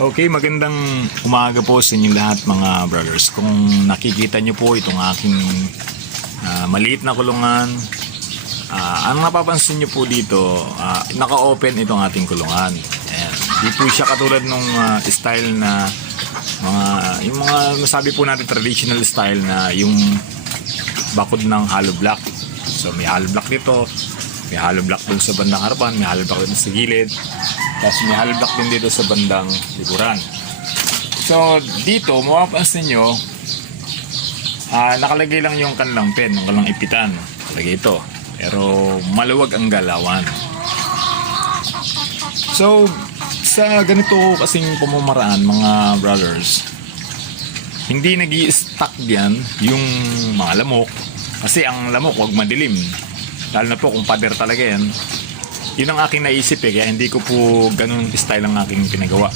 Okay, magandang umaga po sa inyo lahat mga brothers. Kung nakikita nyo po itong aking maliit na kulungan, ang napapansin nyo po dito, naka-open itong ating kulungan. Ayan. Di po siya katulad nung style na yung mga nasabi po natin traditional style na yung bakod ng hollow block. So may hollow block dito, may hollow block dun sa bandang harapan, may hollow block dun sa gilid, tapos may hollow block din dito sa bandang likuran. So dito mapapansin nyo, nakalagay lang yung kanilang pen, yung kanilang ipitan, nakalagay ito, pero maluwag ang galawan. So sa ganito kasing pamamaraan mga brothers, hindi nag-i-stack diyan yung mga lamok, kasi ang lamok wag madilim, lalo na po kung pader talaga yan. Yun ang aking naisip kaya hindi ko po ganun style ang aking pinagawa.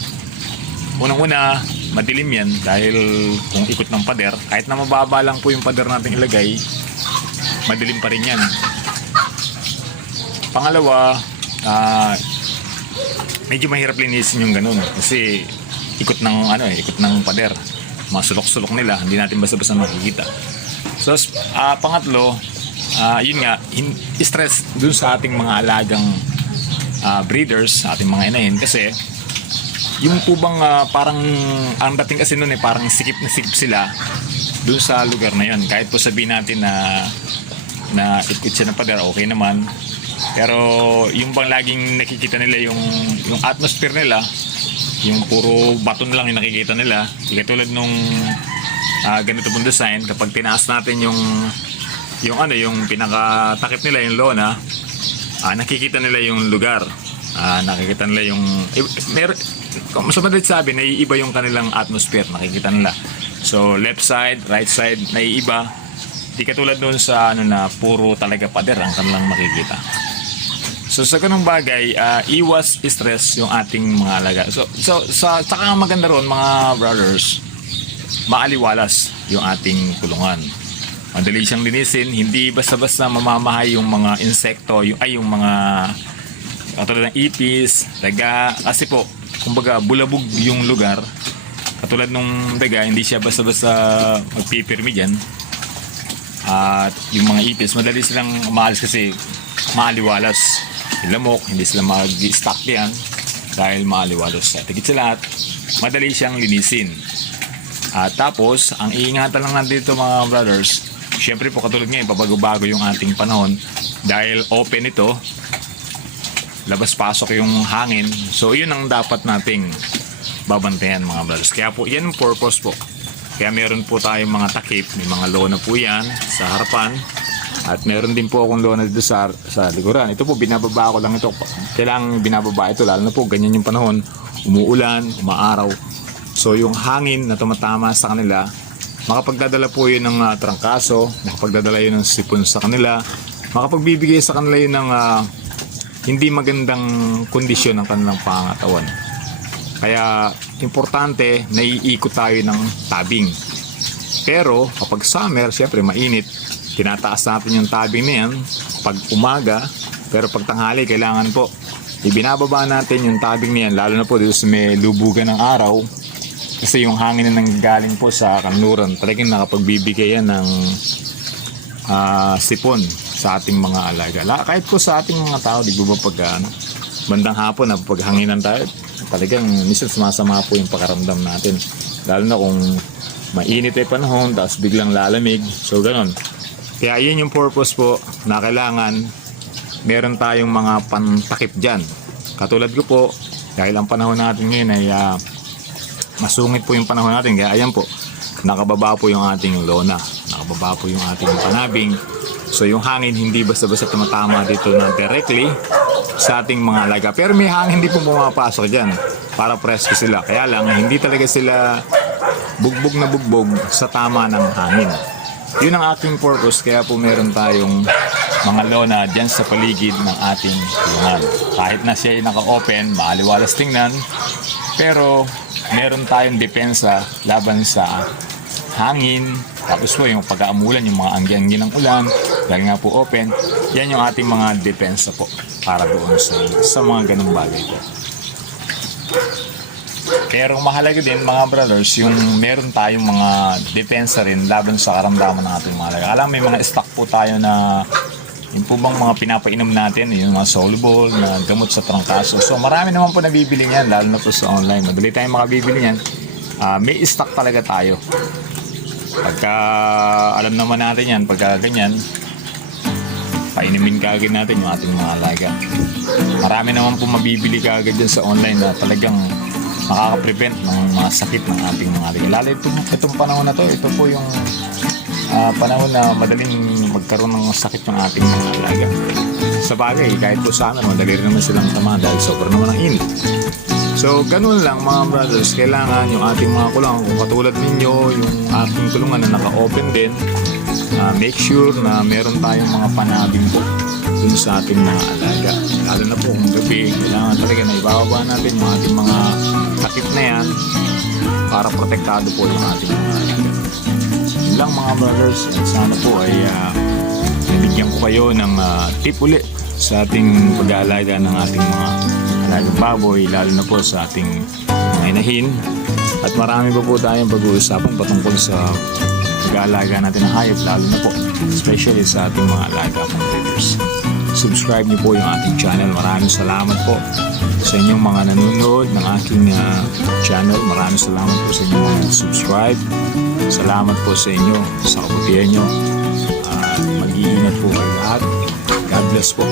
Unang-una, madilim yan dahil kung ikot ng pader, kahit na mababa lang po yung pader natin ilagay, madilim pa rin yan. Pangalawa, medyo mahirap linisin yung ganun kasi ikot ng pader, mga sulok-sulok nila, hindi natin basta-basta makikita. So pangatlo, yun nga, stress dun sa ating mga alagang breeders, ating mga inahin, kasi yung po bang parang ang dating kasi nun parang sikip na sikip sila dun sa lugar na yun. Kahit po sabihin natin na ikot siya ng pader, okay naman, pero yung bang laging nakikita nila yung atmosphere nila, yung puro baton lang yung nakikita nila, katulad nung ganito pong design. Kapag tinaas natin yung pinakatakip nila, yung lona, nakikita nila yung lugar, nakikita nila yung sa madalit sabi, naiiba yung kanilang atmosphere, nakikita nila. So left side, right side, naiiba, di katulad doon sa na puro talaga pader ang kanilang makikita. So sa ganung bagay, iwas stress yung ating mga alaga. So saka maganda ron mga brothers, maaliwalas yung ating kulungan. Madali siyang linisin, hindi basta-basta mamamahay yung mga insekto, yung mga katulad ng ipis, daga, kasi po kumbaga bulabog yung lugar. Katulad nung daga, hindi siya basta-basta magpipirmi dyan. At yung mga ipis, madali silang umaalis kasi maaliwalas. Yung lamok, hindi sila mag-stack diyan dahil maaliwalas. At higit sa lahat, madali siyang linisin. At tapos, ang iingatan lang nandito mga brothers, syempre po katulad ngayon, pabago-bago yung ating panahon dahil open ito, labas-pasok yung hangin. So yun ang dapat nating babantayan mga brothers. Kaya po, yan ang purpose po. Kaya meron po tayong mga takip, may mga lona po yan sa harapan. At meron din po akong lona dito sa likuran. Ito po, binababa ko lang ito. Kailangang binababa ito, lalo na po ganyan yung panahon, umuulan, umaaraw. So yung hangin na tumatama sa kanila, makapagdadala po yun ng trangkaso, makapagdadala yun ng sipon sa kanila, makapagbibigay sa kanila yun ng hindi magandang kondisyon ng kanilang pangangatawan. Kaya importante, naiikot tayo ng tabing. Pero kapag summer, syempre mainit, tinataas natin yung tabing na yan pag umaga, pero pag tanghali kailangan po ibinababa natin yung tabing na yan, lalo na po dito sa may lubugan ng araw, kasi yung hangin na nanggaling po sa kanluran talagang nakapagbibigay yan ng sipon sa ating mga alaga. Kahit po sa ating mga tao, di ba pag bandang hapon na paghanginan tayo, talagang minsan sumasama po yung pakaramdam natin, lalo na kung mainit ay panahon tapos biglang lalamig. So ganon. Kaya yun yung purpose po na kailangan meron tayong mga pantakip dyan. Katulad ko po, dahil ang panahon natin ngayon ay masungit po yung panahon natin, kaya ayan po, nakababa po yung ating lona, nakababa po yung ating panabing. So yung hangin hindi basta-basta tumatama dito na directly sa ating mga alaga, pero may hangin hindi po pumapasok dyan para presko sila. Kaya lang hindi talaga sila bugbog na bugbog sa tama ng hangin. Yun ang aking purpose, kaya po meron tayong mga lona dyan sa paligid ng ating kulungan. Kahit na siya ay naka-open, maaliwalas tingnan, pero meron tayong depensa laban sa hangin. Tapos po yung pag-aamulan, yung mga anggi-anggi ng ulan, dahil nga po open, yan yung ating mga depensa po para doon sa mga ganung bagay po. Pero mahalaga din mga brothers, yung meron tayong mga depensa rin laban sa karamdaman ng ating mga alaga. Alam, may mga stock po tayo na yung po bang mga pinapainom natin, yung mga soluble na gamot sa trangkaso. So marami naman po nabibili niyan, lalo na po sa online. Madali tayong makabibili niyan. May stock talaga tayo. Pagka alam naman natin yan, pagka ganyan, painumin kaagad natin yung ating mga alaga. Marami naman po mabibili kaagad dyan sa online na talagang makaka-prevent ng mga sakit ng ating mga alaga. Lalo itong panahon na to, ito po yung panahon na madaling magkaroon ng sakit ng ating mga alaga. Sa bagay, kahit po sa amin, madali rin naman silang tama dahil sobrang naman ang init. So, ganun lang mga brothers, kailangan yung ating mga kulungan, kung katulad ninyo, yung ating kulungan na naka-open din, make sure na meron tayong mga panabing po dun sa ating mga alaga. Lalo na po kung gabi, kailangan talaga na ibababa natin yung ating mga takip na yan para protektado po yung ating mga alaga. Yun lang mga brothers, at sana po ay nabigyan ko kayo ng tip ulit sa ating pag-aalaga ng ating mga alagang baboy, lalo na po sa ating mga inahin. At marami pa po tayong pag-uusapan patungkol sa pag-aalaga natin ng hayop, lalo na po especially sa ating mga alaga pang breeders. Subscribe niyo po yung ating channel. Maraming salamat po sa inyong mga nanonood ng aking channel. Maraming salamat po sa inyong mga subscribe. Salamat po sa inyo sa kabutihan nyo. Mag-iingat po kayo lahat. God bless po.